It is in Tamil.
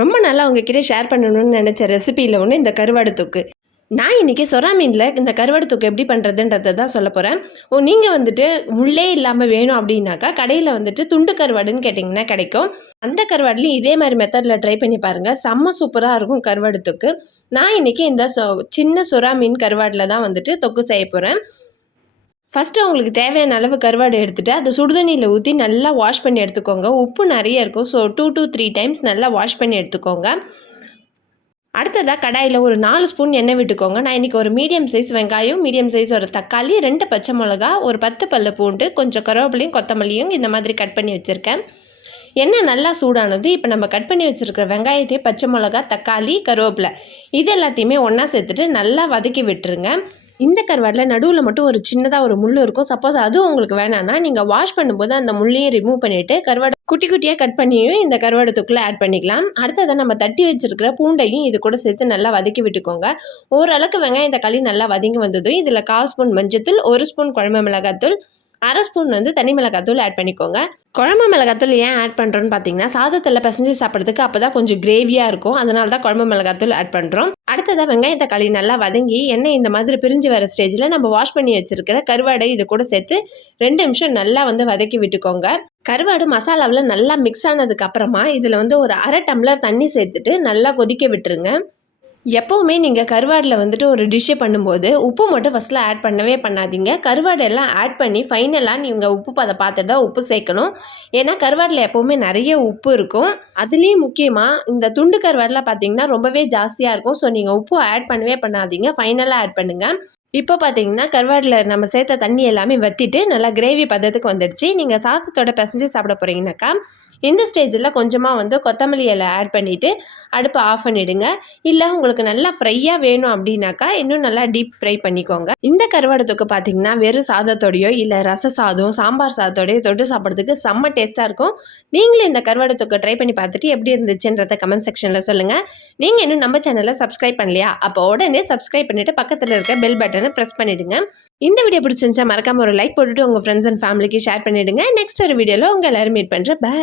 ரொம்ப நாளாக உங்ககிட்ட ஷேர் பண்ணணும்னு நினச்ச ரெசிபியில் ஒன்று இந்த கருவாடு தொக்கு. நான் இன்றைக்கி சொரா மீனில் இந்த கருவாடு தொக்கு எப்படி பண்ணுறதுன்றதை தான் சொல்ல போகிறேன். நீங்கள் வந்துட்டு முள்ளே இல்லாமல் வேணும் அப்படின்னாக்கா கடையில் வந்துட்டு துண்டு கருவாடுன்னு கேட்டிங்கன்னா கிடைக்கும். அந்த கருவாடுலேயும் இதே மாதிரி மெத்தடில் ட்ரை பண்ணி பாருங்கள், செம்ம சூப்பராக இருக்கும் கருவாடு தொக்கு. நான் இன்றைக்கி இந்த சின்ன சொரா மீன் கருவாடில் தான் வந்துட்டு தொக்கு செய்ய போகிறேன். ஃபஸ்ட்டு உங்களுக்கு தேவையான அளவு கருவாடு எடுத்துகிட்டு அதை சுடுதண்ணியில் ஊற்றி நல்லா வாஷ் பண்ணி எடுத்துக்கோங்க. உப்பு நிறைய இருக்கும், ஸோ 2 to 3 டைம்ஸ் நல்லா வாஷ் பண்ணி எடுத்துக்கோங்க. அடுத்ததாக கடாயில் ஒரு 4 ஸ்பூன் எண்ணெய் விட்டுக்கோங்க. நான் இன்றைக்கி ஒரு மீடியம் சைஸ் வெங்காயம், மீடியம் சைஸ் ஒரு தக்காளி, 2 பச்சை மிளகா, ஒரு 10 பல்லு பூண்டு, கொஞ்சம் கருவேப்பிலையும் கொத்தமல்லியும் இந்த மாதிரி கட் பண்ணி வச்சுருக்கேன். எண்ணெய் நல்லா சூடானது இப்போ நம்ம கட் பண்ணி வச்சுருக்கிற வெங்காயத்தையும் பச்சை மிளகா, தக்காளி, கருவேப்பிலை இது எல்லாத்தையுமே ஒன்றா சேர்த்துட்டு நல்லா வதக்கி விட்டுருங்க. இந்த கருவாடில் நடுவில் மட்டும் ஒரு சின்னதாக ஒரு முள் இருக்கும். சப்போஸ் அதுவும் உங்களுக்கு வேணான்னா நீங்கள் வாஷ் பண்ணும்போது அந்த முள்ளையும் ரிமூவ் பண்ணிவிட்டு கருவாடு குட்டி குட்டியாக கட் பண்ணியும் இந்த கருவாடு தொக்கில் ஆட் பண்ணிக்கலாம். அடுத்ததை நம்ம தட்டி வச்சுருக்கிற பூண்டையும் இது கூட சேர்த்து நல்லா வதக்கி விட்டுக்கோங்க. ஓரளவுக்கு வெங்காயம் தக்காளி நல்லா வதங்கி வந்ததும் இதில் 1/4 ஸ்பூன் மஞ்சத்தூள், 1 ஸ்பூன் குழம்பு மிளகாத்தூள், 1/2 ஸ்பூன் தனி மிளகாத்தூள் ஆட் பண்ணிக்கோங்க. குழம்பு மிளகாத்தூள் ஏன் ஆட் பண்ணுறோன்னு பார்த்தீங்கன்னா சாதத்தில் பிசைஞ்சு சாப்பிட்றதுக்கு அப்போ தான் கொஞ்சம் கிரேவியாக இருக்கும். அதனால தான் குழம்பு மிளகாத்தூள் ஆட் பண்ணுறோம். அடுத்ததாக வெங்காய தக்காளி நல்லா வதங்கி எண்ணெய் இந்த மாதிரி பிரிஞ்சு வர ஸ்டேஜில் நம்ம வாஷ் பண்ணி வச்சுருக்கிற கருவாடை இது கூட சேர்த்து 2 நிமிஷம் நல்லா வதக்கி விட்டுக்கோங்க. கருவாடு மசாலாவில் நல்லா மிக்ஸ் ஆனதுக்கு அப்புறமா இதில் ஒரு 1/2 டம்ளர் தண்ணி சேர்த்துட்டு நல்லா கொதிக்க விட்டுருங்க. எப்போவுமே நீங்கள் கருவாடில் ஒரு டிஷ்ஷை பண்ணும்போது உப்பு மட்டும் ஃபஸ்ட்டில் ஆட் பண்ணவே பண்ணாதீங்க. கருவாடு எல்லாம் ஆட் பண்ணி ஃபைனலாக நீங்கள் உப்பு பதை பார்த்துட்டு தான் உப்பு சேர்க்கணும். ஏன்னா கருவாடில் எப்போவுமே நிறைய உப்பு இருக்கும். அதுலேயும் முக்கியமாக இந்த துண்டு கருவாடில் பார்த்தீங்கன்னா ரொம்பவே ஜாஸ்தியாக இருக்கும். ஸோ நீங்கள் உப்பு ஆட் பண்ணவே பண்ணாதீங்க, ஃபைனலாக ஆட் பண்ணுங்கள். இப்போ பார்த்தீங்கன்னா கருவாடில் நம்ம சேர்த்த தண்ணி எல்லாமே வற்றிட்டு நல்லா கிரேவி பதத்துக்கு வந்துடுச்சு. நீங்கள் சாதத்தோட பிசைஞ்சு சாப்பிட போகிறீங்கனாக்கா இந்த ஸ்டேஜில் கொஞ்சமாக கொத்தமல்லி இலை ஆட் பண்ணிவிட்டு அடுப்பை ஆஃப் பண்ணிவிடுங்க. இல்லை உங்களுக்கு நல்லா ஃப்ரையாக வேணும் அப்படின்னாக்கா இன்னும் நல்லா டீப் ஃப்ரை பண்ணிக்கோங்க. இந்த கருவாடு தொக்கு பார்த்தீங்கன்னா வெறும் சாதத்தோடையோ இல்லை ரச சாதம், சாம்பார் சாதத்தோடையோ தொட்டு சாப்பிட்றதுக்கு செம்ம டேஸ்ட்டாக இருக்கும். நீங்களும் இந்த கருவாடு தொக்கை ட்ரை பண்ணி பார்த்துட்டு எப்படி இருந்துச்சுன்றதை கமெண்ட் செக்ஷனில் சொல்லுங்கள். நீங்கள் இன்னும் நம்ம சேனலை சப்ஸ்கிரைப் பண்ணலையா? அப்போ உடனே சப்ஸ்கிரைப் பண்ணிவிட்டு பக்கத்தில் இருக்க பெல் பட்டனை ப்ரெஸ் பண்ணிவிடுங்க. இந்த வீடியோ பிடிச்சிருந்துச்சா மறக்காமல் ஒரு லைக் போட்டுட்டு உங்கள் ஃப்ரெண்ட்ஸ் அண்ட் ஃபேமிலிக்கு ஷேர் பண்ணிவிடுங்க. நெக்ஸ்ட் ஒரு வீடியோவில் உங்கள் எல்லோரும் மீட் பண்ணுறேன். பாய்.